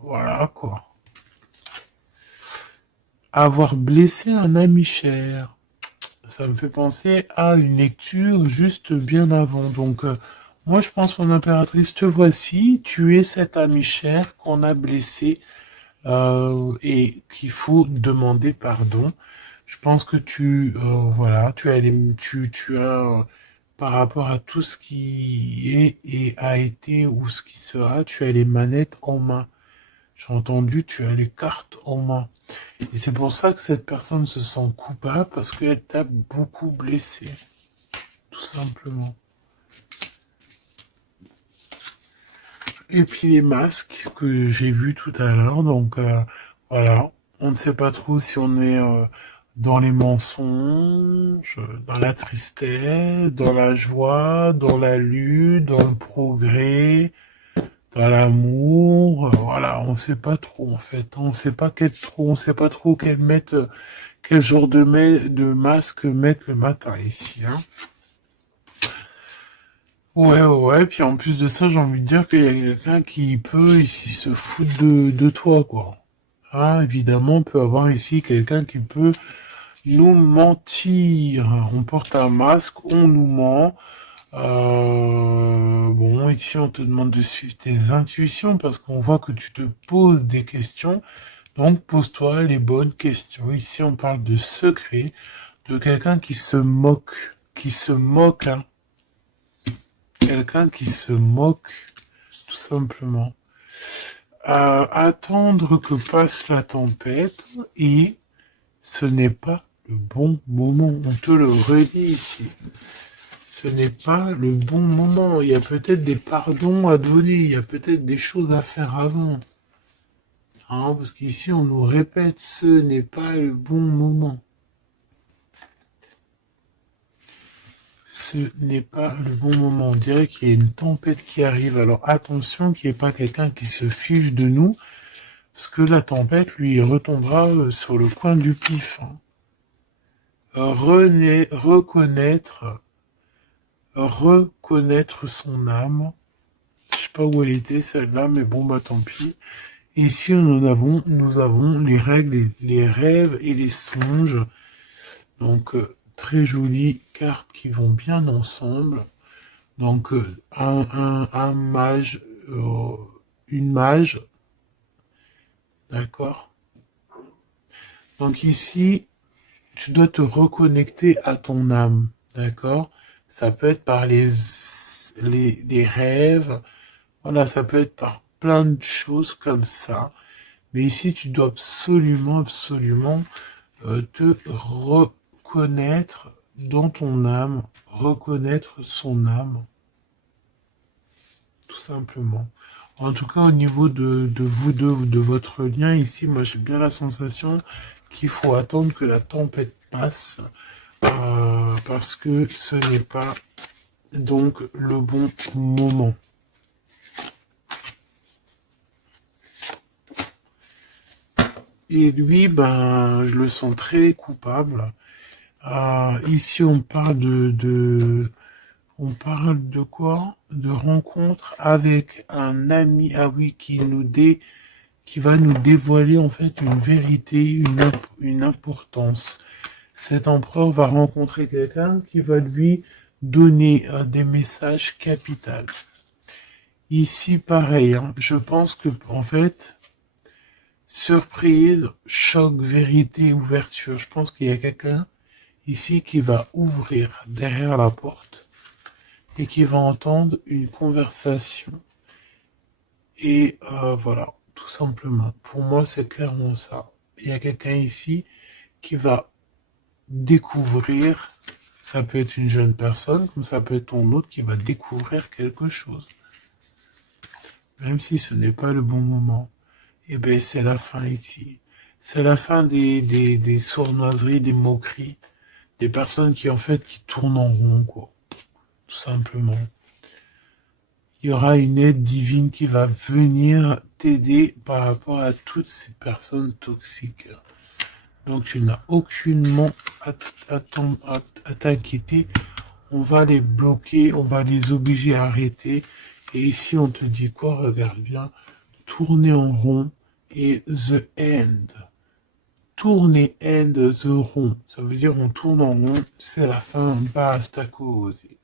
voilà quoi. Avoir blessé un ami cher. Ça me fait penser à une lecture juste bien avant. Donc, moi, je pense, mon impératrice, te voici. Tu es cet ami cher qu'on a blessé et qu'il faut demander pardon. Je pense que voilà, tu as, par rapport à tout ce qui est et a été ou ce qui sera, tu as les manettes en main. J'ai entendu, tu as les cartes en main. Et c'est pour ça que cette personne se sent coupable parce qu'elle t'a beaucoup blessé, tout simplement. Et puis les masques que j'ai vus tout à l'heure, donc voilà, on ne sait pas trop si on est dans les mensonges, dans la tristesse, dans la joie, dans la lutte, dans le progrès, dans l'amour, voilà, on sait pas trop en fait, on sait pas on sait pas trop quel genre de masque mettre le matin ici, hein. Ouais, ouais, ouais, puis en plus de ça, j'ai envie de dire qu'il y a quelqu'un qui peut ici se foutre de toi, quoi. Ah, évidemment, on peut avoir ici quelqu'un qui peut nous mentir. On porte un masque, on nous ment. Bon, ici, on te demande de suivre tes intuitions parce qu'on voit que tu te poses des questions. Donc, pose-toi les bonnes questions. Ici, on parle de secret, de quelqu'un qui se moque, hein. Quelqu'un qui se moque, tout simplement. Attendre que passe la tempête et ce n'est pas le bon moment. On te le redit ici. Ce n'est pas le bon moment. Il y a peut-être des pardons à donner. Il y a peut-être des choses à faire avant. Hein, parce qu'ici, on nous répète, ce n'est pas le bon moment. Ce n'est pas le bon moment. On dirait qu'il y a une tempête qui arrive. Alors attention qu'il n'y ait pas quelqu'un qui se fiche de nous. Parce que la tempête, lui, retombera sur le coin du pif, hein. Reconnaître son âme. Je sais pas où elle était celle-là, mais bon bah tant pis. Ici nous avons les règles, les rêves et les songes. Donc très jolies cartes qui vont bien ensemble. Donc un mage, une mage, d'accord. Donc ici tu dois te reconnecter à ton âme, d'accord? Ça peut être par les rêves, voilà, ça peut être par plein de choses comme ça. Mais ici, tu dois absolument, absolument te reconnaître dans ton âme, reconnaître son âme, tout simplement. En tout cas, au niveau de vous deux, de votre lien ici, moi j'ai bien la sensation qu'il faut attendre que la tempête passe parce que ce n'est pas donc le bon moment. Et lui, ben, je le sens très coupable. Ici, on parle de quoi? De rencontre avec un ami, ah oui, qui va nous dévoiler en fait une vérité, une importance. Cet empereur va rencontrer quelqu'un qui va lui donner des messages capitaux. Ici, pareil, hein, je pense que, en fait, surprise, choc, vérité, ouverture. Je pense qu'il y a quelqu'un ici qui va ouvrir derrière la porte et qui va entendre une conversation. Et voilà, tout simplement. Pour moi, c'est clairement ça. Il y a quelqu'un ici qui va découvrir, ça peut être une jeune personne, comme ça peut être ton autre qui va découvrir quelque chose, même si ce n'est pas le bon moment. eh ben c'est la fin ici. C'est la fin des sournoiseries, des moqueries, des personnes qui en fait qui tournent en rond, quoi. Tout simplement. Il y aura une aide divine qui va venir t'aider par rapport à toutes ces personnes toxiques. Donc tu n'as aucunement à t'inquiéter. On va les bloquer, on va les obliger à arrêter. Et ici on te dit quoi? Regarde bien. Tourner en rond et the end. Tourner end the rond. Ça veut dire on tourne en rond, c'est la fin, basta cosy.